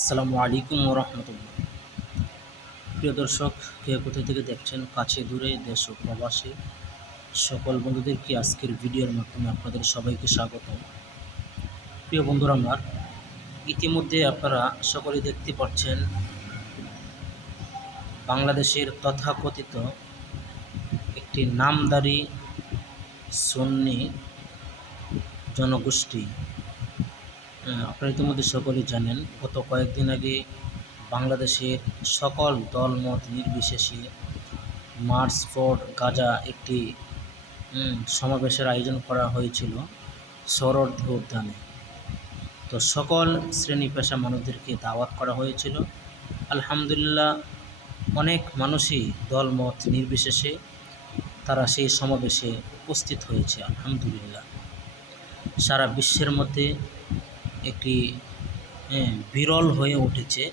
আসসালামু আলাইকুম ওরহমতুল্লাহ। প্রিয় দর্শক, কে কোথা থেকে দেখছেন, কাছে দূরে, দেশ ও প্রবাসী সকল বন্ধুদেরকে আজকের ভিডিওর মাধ্যমে আপনাদের সবাইকে স্বাগত। প্রিয় বন্ধুরা আমার, ইতিমধ্যে আপনারা সকলেই দেখতে পাচ্ছেন বাংলাদেশের তথাকথিত একটি নামধারী সুন্নি জনগোষ্ঠী, আপনারা ইতিমধ্যে সকলেই জানেন, গত কয়েকদিন আগে বাংলাদেশের সকল দলমত নির্বিশেষে মার্চ ফর গাজা একটি সমাবেশের আয়োজন করা হয়েছিল সরোয়ার্দী উদ্যানে। তো সকল শ্রেণী পেশা মানুষদেরকে দাওয়াত করা হয়েছিল। আলহামদুলিল্লাহ, অনেক মানুষই দলমত নির্বিশেষে তারা সেই সমাবেশে উপস্থিত হয়েছে। আলহামদুলিল্লাহ, সারা বিশ্বের মধ্যে একটি বিরল হয়ে উঠেছে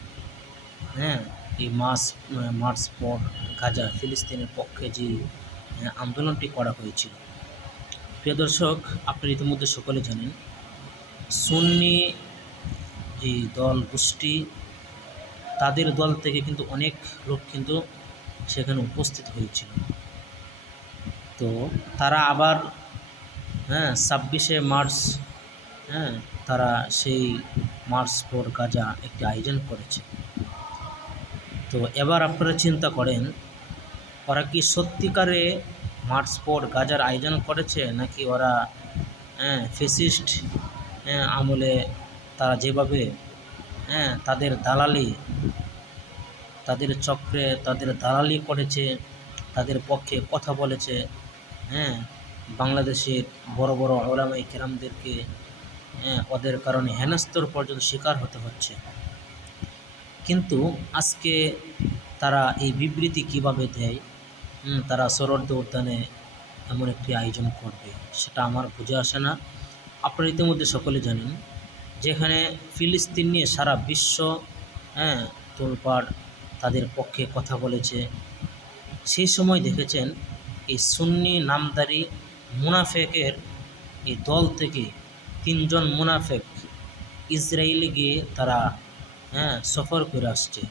এই মার্চ ফর গাজা, ফিলিস্তিনের পক্ষে যে আন্দোলনটি করা হয়েছিল। প্রিয় দর্শক, আপনারা ইতিমধ্যে সকলে জানেন, সুন্নি যে দল গোষ্ঠী, তাদের দল থেকে কিন্তু অনেক লোক কিন্তু সেখানে উপস্থিত হয়েছিল। তো তারা আবার 26শে মার্চ তারা সেই মার্চ ফর গাজা একটি আয়োজন করেছে। তো এবার আপনারা চিন্তা করেন, ওরা কি সত্যিকারে মার্চ ফর গাজার আয়োজন করেছে, নাকি ওরা ফ্যাসিস্ট আমলে তারা যেভাবে তাদের দালালি, তাদের চক্রে তাদের দালালি করেছে, তাদের পক্ষে কথা বলেছে, বাংলাদেশের বড় বড় উলামায়ে কেরামদেরকে ওদের কারণে হেনস্তর পর্যন্ত শিকার হতে হচ্ছে। কিন্তু আজকে তারা এই বিবৃতি কিভাবে দেয়, তারা সরোয়ার্দী উদ্যানে এমন একটি আয়োজন করবে, সেটা আমার বুঝে আসে না। আপনারা ইতিমধ্যে সকলে জানেন, যেখানে ফিলিস্তিন নিয়ে সারা বিশ্ব তোলপাড় তাদের পক্ষে কথা বলেছে, সেই সময় দেখেছেন এই সুন্নি নামধারী মুনাফেকের এই দল থেকে 3জন মুনাফেক ইসরায়েলে গিয়ে তারা সফর করে আসছে।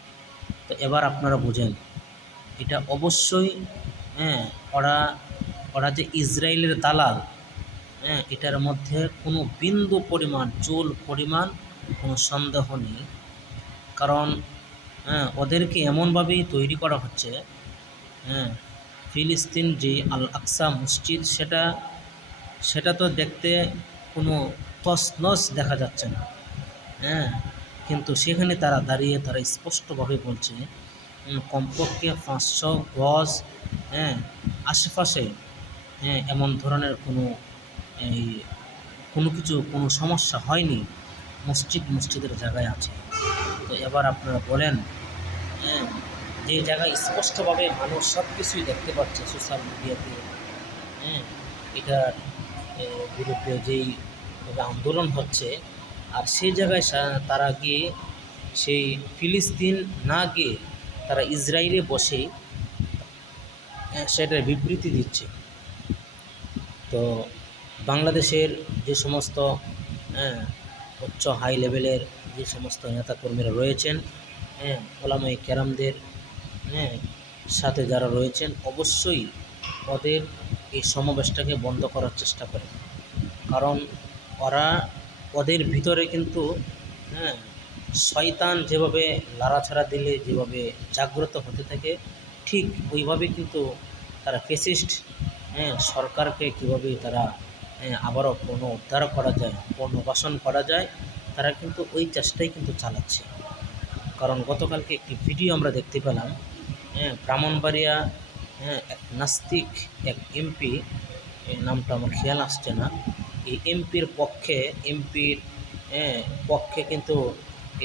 তো এবার আপনারা বুঝেন, এটা অবশ্যই ওরা যে ইসরায়েলের দালাল, এটার মধ্যে কোনো বিন্দু পরিমাণ, চুল পরিমাণ কোনো সন্দেহ নেই। কারণ ওদেরকে এমনভাবেই তৈরি করা হচ্ছে, ফিলিস্তিন যে আল আকসা মসজিদ, সেটা তো দেখতে কোনো তছনছ দেখা যাচ্ছে না, কিন্তু সেখানে তারা দাঁড়িয়ে তারা স্পষ্টভাবে বলছে কমপক্ষে 500 গজ আশেপাশে এমন ধরনের কোনো সমস্যা হয়নি, মসজিদের জায়গায় আছে। তো এবার আপনারা বলেন, যে জায়গায় স্পষ্টভাবে মানুষ সব কিছুই দেখতে পাচ্ছে সোশ্যাল মিডিয়াতে, এটার বিরুদ্ধে যেই আন্দোলন হচ্ছে, আর সেই জায়গায় তারা গিয়ে সেই ফিলিস্তিন না গিয়ে তারা ইসরায়েলে বসে সেটার বিবৃতি দিচ্ছে। তো বাংলাদেশের যে সমস্ত উচ্চ হাই লেভেলের যে সমস্ত নেতাকর্মীরা রয়েছেন, ওলামায়ে কেরামদের সাথে যারা রয়েছেন, অবশ্যই ওদের এই সমাবেশটাকে বন্ধ করার চেষ্টা করেন। কারণ ওদের ভিতরে কিন্তু শয়তান যেভাবে লাড়াছাড়া দিলে যেভাবে জাগ্রত হতে থাকে, ঠিক ওইভাবে কিন্তু তারা ফ্যাসিস্ট সরকারকে কীভাবে তারা আবারও পুনরুদ্ধার করা যায়, পুনর্বাসন করা যায়, তারা কিন্তু ওই চেষ্টাই কিন্তু চালাচ্ছে। কারণ গতকালকে একটি ভিডিও আমরা দেখতে পেলাম, ব্রাহ্মণবাড়িয়া এক নাস্তিক এক এমপি, নামটা আমার খেয়াল আসছে না, এই এমপির পক্ষে কিন্তু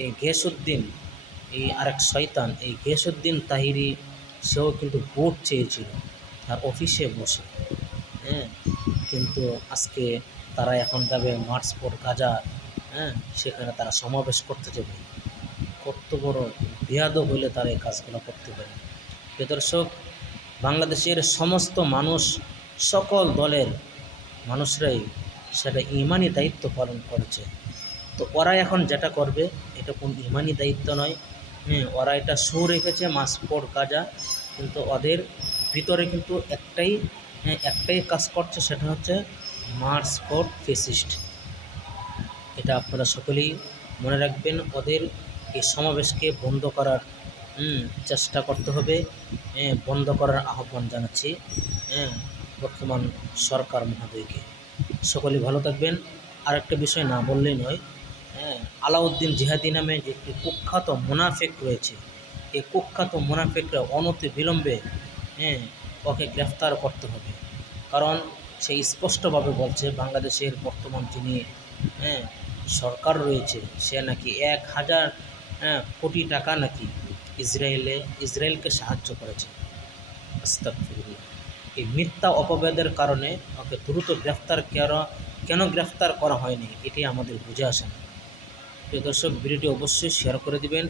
এই ঘিয়াসউদ্দিন, এই আরেক শয়তান, এই ঘিয়াসউদ্দিন তাহিরি, সেও কিন্তু ভোট চেয়েছিল তার অফিসে বসে। কিন্তু আজকে তারা এখন যাবে মার্চ ফর গাজা, সেখানে তারা সমাবেশ করতে যাবে। কত বড় বেয়াদব হইলে তারা এই কাজগুলো করতে পারে। প্রিয় দর্শক, বাংলাদেশের সমস্ত মানুষ, সকল দলের মানুষরাই সেটা ইমানি দায়িত্ব পালন করেছে। তো ওরা এখন যেটা করবে, এটা কোন ইমানি দায়িত্ব নয়। হ্যাঁ, ওরা এটা শো রেখেছে মাস্কোর গাজা, কিন্তু ওদের ভিতরে কিন্তু একটাই কাজ করছে, সেটা হচ্ছে মার্চ ফর ফেসিস্ট। এটা আপনারা সকলেই মনে রাখবেন। ওদের এই সমাবেশকে বন্ধ করার চেষ্টা করতে হবে, বন্ধ করার আহ্বান জানাচ্ছি বর্তমান সরকার মহোদয়কে। সকলেই ভালো থাকবেন। আরেকটা বিষয় না বললেই নয়, আলাউদ্দিন জিহাদি নামে যে একটি কুখ্যাত মুনাফেক রয়েছে, এই কুখ্যাত মুনাফেকরা অনতি বিলম্বে ওকে গ্রেফতার করতে হবে। কারণ সে স্পষ্টভাবে বলছে বাংলাদেশের বর্তমান যিনি সরকার রয়েছে, সে নাকি 1000 কোটি টাকা নাকি ইসরায়েলকে সাহায্য করেছে। আস্তাগফিরুল্লাহ। এই মিথ্যা অপবাদের কারণে ওকে দ্রুত কেন গ্রেফতার করা হয়নি, এটি আমাদের বুঝে আসে না। প্রিয় দর্শক, ভিডিওটি অবশ্যই শেয়ার করে দিবেন।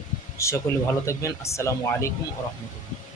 সকলে ভালো থাকবেন। আসসালামু আলাইকুম ওয়া রাহমাতুল্লাহ।